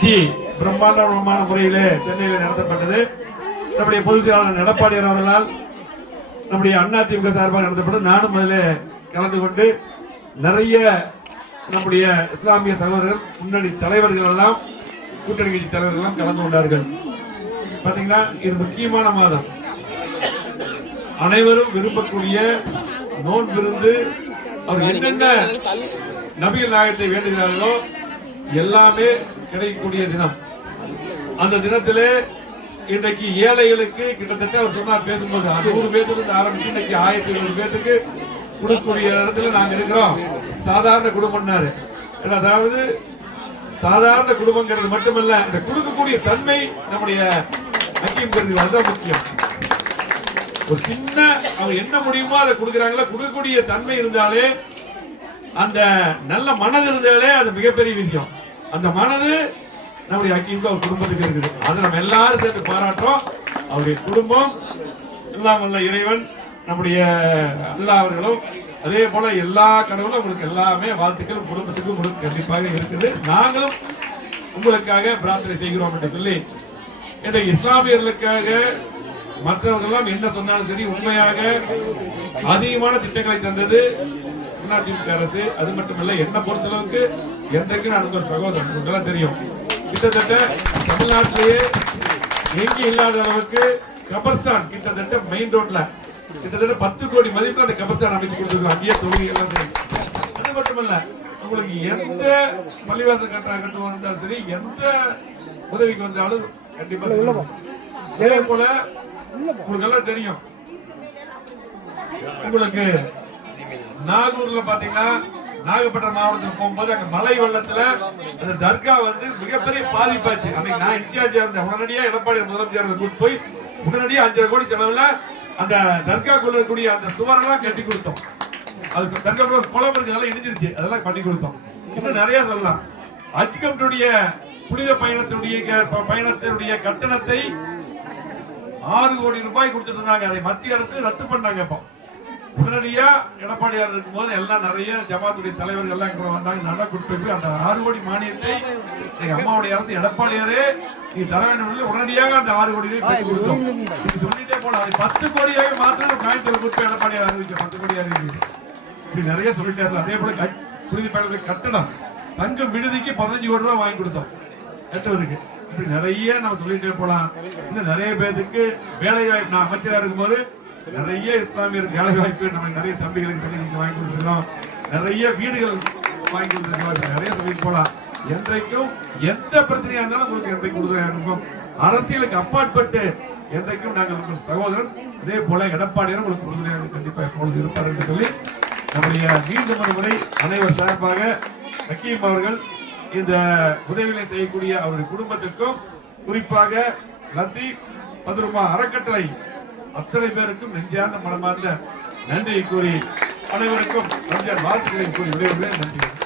நிகழ்ச்சி பிரம்மாண்டமான முறையிலே சென்னையில் நடத்தப்பட்டது. நம்முடைய பொதுச் செயலாளர் எடப்பாடியார் அவர்களால் நம்முடைய அண்ணா திமுக சார்பாக நடத்தப்பட்டு நானும் அதில் கலந்து கொண்டு நிறைய நம்முடைய இஸ்லாமிய தலைவர்கள் முன்னணி தலைவர்கள் எல்லாம் கூட்டணி கட்சி தலைவர்கள் எல்லாம் கலந்து கொண்டார்கள். பாத்தீங்கன்னா இது முக்கியமான மாதம். அனைவரும் விரும்பக்கூடிய நோன்பிருந்து அவர் என்னென்ன நபிகள் நாயகத்தை வேண்டுகிறார்களோ எல்லாமே கிடைக்கக்கூடிய தினம். அந்த தினத்திலே இன்றைக்கு ஏழைகளுக்கு கிட்டத்தட்ட அவர் சொன்னார் பேசும்போது நூறு பேருக்கு ஆரம்பிச்சு இன்னைக்கு ஆயிரத்தி ஐநூறு பேருக்கு கொடுக்கக்கூடிய இடத்துல நாங்க இருக்கிறோம். சாதாரண குடும்பம்னாரு. அதாவது சாதாரண குடும்பங்கிறது மட்டுமல்ல இந்த கொடுக்கக்கூடிய தன்மை நம்முடைய ஐக்கியம் கருதி அதுதான் முக்கியம். ஒரு சின்ன அவங்க என்ன முடியுமோ அதை கொடுக்குறாங்களோ கொடுக்கக்கூடிய தன்மை இருந்தாலே அந்த நல்ல மனது இருந்தாலே அது மிகப்பெரிய விஷயம். அந்த மனது நம்முடைய அக்கிமுக அவர் குடும்பத்துக்கு இருக்குது. அதை நம்ம எல்லாரும் சேர்ந்து பாராட்டுறோம். அவருடைய குடும்பம் எல்லாம் வல்ல இறைவன் நம்முடைய அல்லா அவர்களும் அதே போல எல்லா கடவுளும் உங்களுக்கு எல்லாமே வாழ்த்துக்கள் குடும்பத்துக்கும் உங்களுக்கு கண்டிப்பாக இருக்குது. நாங்களும் உங்களுக்காக பிரார்த்தனை செய்கிறோம் என்று சொல்லி இந்த இஸ்லாமியர்களுக்காக மற்றவர்கள் எல்லாம் என்ன சொன்னாலும் சரி உண்மையாக அதிகமான திட்டங்களை தந்தது. அதிமுக அரசு அது மட்டுமல்ல என்ன பொறுத்தளவுக்கு என்றைக்கு நான் ஒரு சகோதரன் உங்களுக்கு எல்லாம் தெரியும். கிட்டத்தட்ட தமிழ்நாட்டிலேயே எங்கே இல்லாத அளவுக்கு கபர்ஸ்தான் கிட்டத்தட்ட மெயின் ரோட்ல கிட்டத்தட்ட பத்து கோடி மதிப்பு அந்த கபர்ஸ்தான் அமைச்சு கொடுத்துருக்கோம் அங்கேயே தொகுதி எல்லாம் அது மட்டுமல்ல உங்களுக்கு எந்த பள்ளிவாசல் கட்ட கட்டுவோம் இருந்தாலும் சரி எந்த உதவிக்கு வந்தாலும் கண்டிப்பா. அதே போல உங்களுக்கு எல்லாம் தெரியும். உங்களுக்கு நாகூர்ல பாத்தீங்கன்னா நாகப்பட்டினம் மாவட்டத்துக்கு போகும்போது அங்க மலை வெள்ளத்துல அந்த தர்கா வந்து மிகப்பெரிய பாதிப்பாச்சு. அன்னைக்கு நான் இன்சார்ஜா இருந்தேன். உடனடியா எடப்பாடி முதலமைச்சர் கூட்டு போய் உடனடியா அஞ்சரை கோடி செலவுல அந்த தர்காக்குள்ள இருக்கக்கூடிய அந்த சுவரெல்லாம் கட்டி கொடுத்தோம். அது தர்காக்குள்ள குளம் இருக்கு இடிஞ்சிருச்சு. அதெல்லாம் கட்டி கொடுத்தோம். இன்னும் நிறைய சொல்லலாம். ஹஜ் கமிட்டியுடைய புனித பயணத்தினுடைய க- பயணத்தினுடைய கட்டணத்தை ஆறு கோடி ரூபாய் கொடுத்துட்டு இருந்தாங்க. அதை மத்திய அரசு ரத்து பண்ணாங்க இப்போ உடனடியா எடப்பாடியார் இருக்கும்போது எல்லாம் நிறைய ஜமாத்துடைய தலைவர்கள் எல்லாம் இங்க வந்தாங்க. நல்லா கொடுத்து போய் அந்த ஆறு கோடி மானியத்தை எங்க அம்மாவுடைய அரசு எடப்பாடியாரே நீ தர வேண்டும் உடனடியாக அந்த ஆறு கோடி பெற்றுக் கொடுத்தோம். சொல்லிட்டே போனா அதை பத்து கோடியாக மாத்திரம் காயத்தில் கொடுத்து எடப்பாடியார் அறிவிச்சு பத்து கோடி அறிவிச்சு இப்படி நிறைய சொல்லிட்டாரு அதே போல புரிதி பயணத்துக்கு கட்டணம். தங்கும் விடுதிக்கு பதினஞ்சு கோடி ரூபாய் வாங்கி கொடுத்தோம். கட்டுவதுக்கு இப்படி நிறைய நம்ம சொல்லிட்டே போலாம். இன்னும் நிறைய பேருக்கு வேலை வாய்ப்பு நான் அமைச்சரா இருக்கும்போது நிறைய இஸ்லாமியர் வேலை வாய்ப்பு நம்ம நிறைய தம்பிகளுக்கு தகுதிக்கு வாங்கி கொடுத்துருக்கோம். நிறைய வீடுகள் வாங்கி கொடுத்துருக்கோம். நிறைய சொல்லிட்டு போலாம். என்றைக்கும் எந்த பிரச்சனையா இருந்தாலும் உங்களுக்கு என்றைக்கு உறுதியாக இருக்கும் அரசியலுக்கு அப்பாற்பட்டு என்றைக்கும் நாங்கள் உங்கள் சகோதரன் அதே போல எடப்பாடியார் உங்களுக்கு உறுதுணையாக கண்டிப்பா எப்பொழுது இருப்பார் என்று சொல்லி நம்முடைய மீண்டும் ஒரு முறை அனைவர் சார்பாக ஹக்கீம் அவர்கள் இந்த உதவிகளை செய்யக்கூடிய அவருடைய குடும்பத்திற்கும் குறிப்பாக லத்தீப் பதுருமா அறக்கட்டளை அத்தனை பேருக்கும் நெஞ்சார்ந்த மனமார்ந்த நன்றியை கூறி அனைவருக்கும் நன்றியார் வாழ்த்துக்களை கூறி விடைபெறுகிறேன். நன்றி.